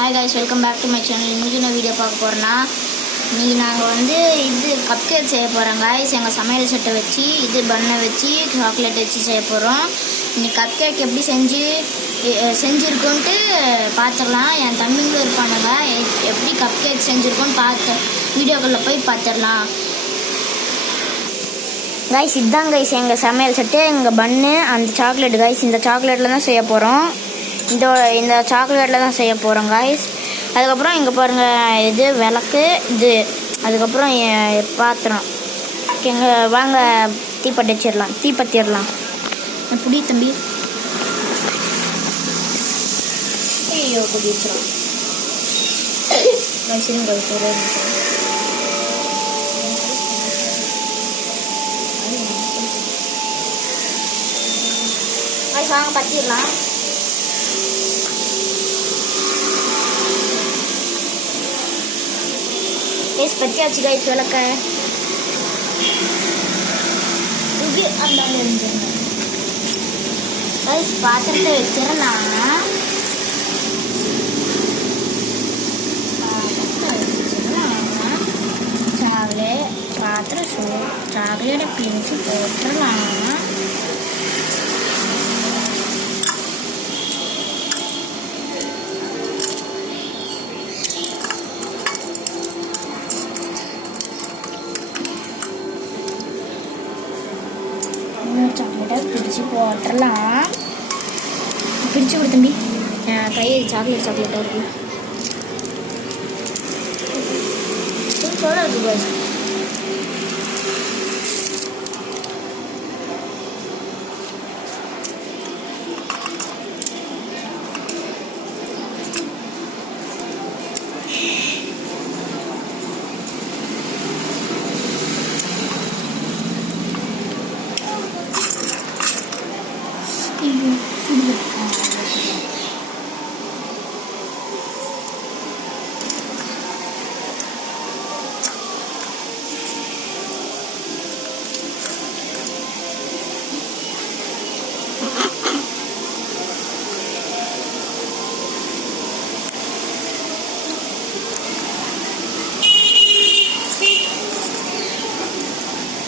Hi guys, welcome back to my channel. இன்றைக்கி நான் video பார்க்க போகிறேன்னா, இன்றைக்கி நாங்கள் கப் கேக் செய்ய போகிறோம் guys. எங்கள் சமையல் செட்டை வச்சு பண்ணை வச்சு சாக்லேட் வச்சு செய்ய போகிறோம். இன்றைக்கி கப் கேக் எப்படி செஞ்சுருக்கோன்ட்டு பார்த்துடலாம். என் தம்பிங்களும் இருப்பானுங்க, எப்படி கப் கேக் செஞ்சுருக்கோன்னு வீடியோக்குள்ளே போய் பார்த்துடலாம் guys. இதுதான் guys எங்கள் சமையல் செட்டு, எங்கள் பன்னு, அந்த சாக்லேட் guys. இந்த சாக்லேட்டில் தான் செய்ய போகிறோம். இந்த சாக்லேட்டில் தான் செய்ய போகிறோம் காய்ஸ். அதுக்கப்புறம் இங்கே பாருங்கள், இது விளக்கு, அதுக்கப்புறம் பாத்திரம். ஓகேங்க, வாங்க தீப்பத்திடலாம். புடி தம்பி, ஐயோ புடி வச்சிடும் வாங்க பற்றிடலாம். பற்றியாச்சு கைஸ் விளக்க. இது அந்த கைஸ் பாத்திரத்தை வச்சிடலாம். சாக்லேட்டை பிரிஞ்சு போட்டுடலாம். சாக்லேட்டை பிரித்து போட்டுடலாம். பிரித்து கொடு தம்பி, கை சாக்லேட்டாக இருக்கு. சூப்பராக இருக்கு பாய்.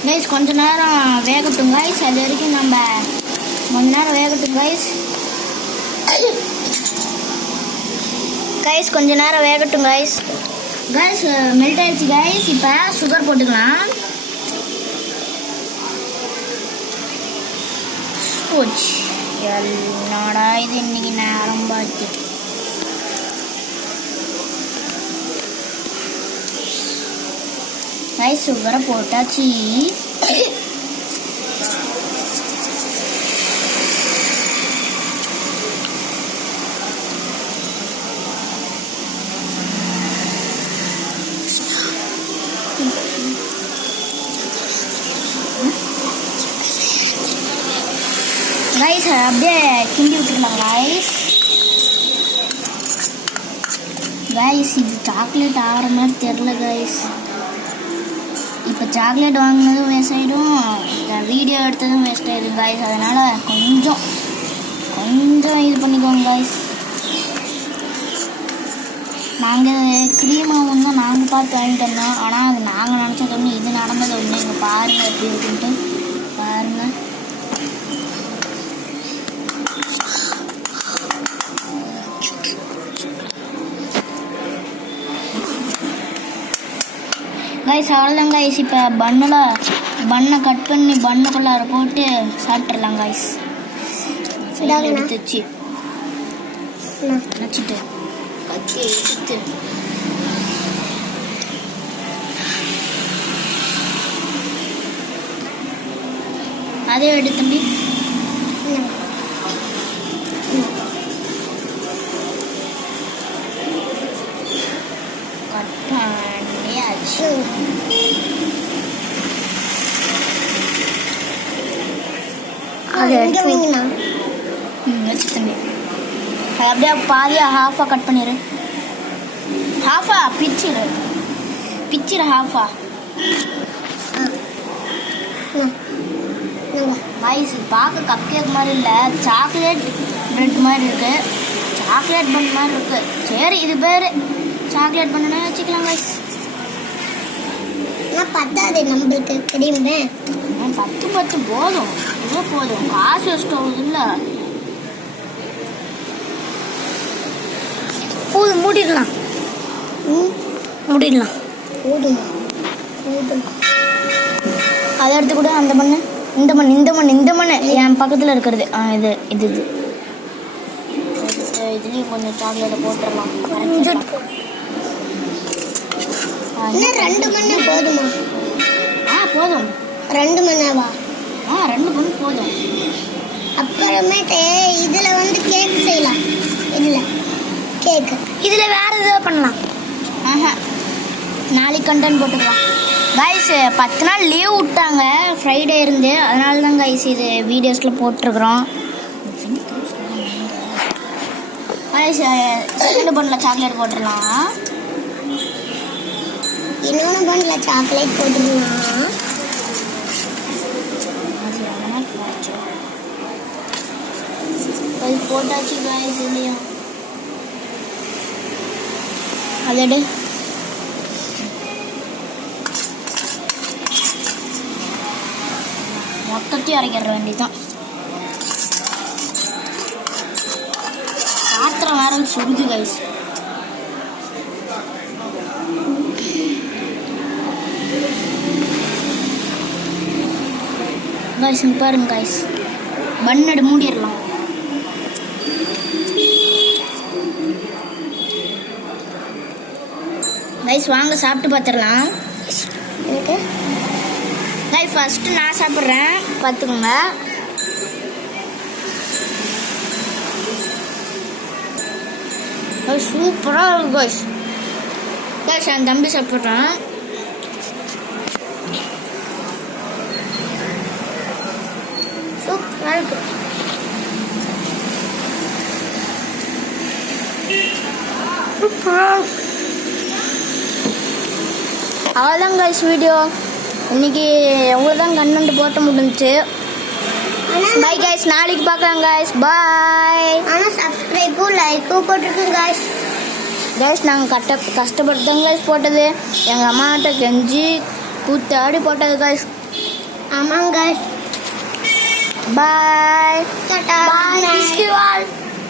கைஸ் கொஞ்ச நேரம் வேகட்டும் கைஸ். அது வரைக்கும் நம்ம கொஞ்ச நேரம் வேகட்டும் கைஸ். கொஞ்ச நேரம் வேகட்டும் கைஸ். மெல்ட் ஆயிடுச்சு கைஸ். இப்போ சுகர் போட்டுக்கலாம். என்னடா இது இன்னைக்கு நேரம் பார்த்து. சுகரை போட்டாச்சு. கைஸ் அப்படியே கிண்டி விட்டுருலாம் கைஸ். இது சாக்லேட் ஆகிற மாதிரி தெரில கைஸ். இப்போ சாக்லேட் வாங்கினதும் வேஸ்ட் ஆகிடும், இந்த வீடியோ எடுத்ததும் வேஸ்ட் ஆகிடும் காய்ஸ். அதனால் கொஞ்சம் இது பண்ணிக்கோங்க காய்ஸ். நாங்கள் க்ரீமாவும் தான் நாங்கள் பார்த்து வாங்கிட்டு வந்தோம். ஆனால் அது நாங்கள் நினச்சது ஒன்று, இது நடந்தது ஒன்று. இங்கே பாருங்கள் எப்படி இருக்குன்ட்டு பாருங்கள். கைஸ் அவ்வளோதான் கைஸ். இப்போ பண்ணை கட் பண்ணி பண்ணுக்குள்ளார போட்டு சாப்பிட்றலாம் கைஸ். எடுத்து வச்சு வச்சுட்டு எடுத்து அதே எடு தம்பி. கட் பண்ணியாச்சு. அது வச்சு தம்பி அப்படியே பாதியாக ஹாஃபாக கட் பண்ணிடு. பிச்சிரு ஹாஃபா. கைஸ் பார்க்க கப் கேக் மாதிரி இல்லை, சாக்லேட் பிரெட் மாதிரி இருக்குது. சாக்லேட் பன் மாதிரி இருக்கு. சரி இது பேர் சாக்லேட் பண்ணுன்னு வச்சுக்கலாம் கைஸ். ஆனால் பத்தாது நம்மளுக்கு தெரியுமே. 10 போதும், இதுவே போதும். காசு ஸ்டோவ் இல்லை போதும். மூடிடலாம். மூடிடலாம். போதுமா? போதும். அதை எடுத்து கூட அந்த மண் இந்த மண் என் பக்கத்தில் இருக்கிறது. இது இதுலேயும் கொஞ்சம் சாக்லேட்டை போட்டுடலாம். இன்னும் 2 மணி போதுமா? போதும். 2 மணிவா? 2 மணி போதும். அப்புறமேட்டு இதில் வந்து கேக் செய்யலாம். இல்லை கேக்கு இதில் வேறு ஏதாவது பண்ணலாம். நாளைக்கு கண்டென்ட் போட்டுக்கலாம் கைஸ். 10 நாள் லீவ் விட்டாங்க ஃப்ரைடே இருந்து. அதனால தான் கைஸ் இது வீடியோஸில் போட்டிருக்கிறோம். கைஸ் செகண்ட் பன்னில் சாக்லேட் போட்டுடலாம். இன்னொன்று பன்னில் சாக்லேட் போட்டுடலாம். போட்டாச்சு கைஸ். இல்லையா அதோட மொத்தத்தையும் அரைக்கிற வேண்டியதான். பாத்திரம் வேற சுடுது கைஸ். கைஸ் பாருங்க கைஸ், பன்னெடு மூடிடலாம். கைஸ் வாங்க சாப்பிட்டு பார்த்துடலாம். எனக்கு கைஸ் ஃபஸ்ட்டு நான் சாப்பிட்றேன், பார்த்துக்கோங்க. சூப்பராக இருக்கும் கைஸ். கைஸ் என் தம்பி சாப்பிட்றான். சூப்பராக இருக்கு. அவ்வளோதான் கைஸ் வீடியோ. இன்னைக்கு எவ்வளோதான் கண்டென்ட் போட்ட முடிஞ்சிச்சு. பை கைஸ், நாளைக்கு பார்க்கலாம் கைஸ். பாய். ஆனால் சப்ஸ்கிரைபும் லைக்கும் போட்டிருக்கேன் கைஸ். கைஸ் நாங்கள் கஷ்டப்பட்டு தான் கைஸ் போட்டது. எங்கள் அம்மாட்ட கெஞ்சி கூத்தாடி போட்டது கைஸ். ஆமாங்க guys. Bye. Tata. Bye. Miss you all.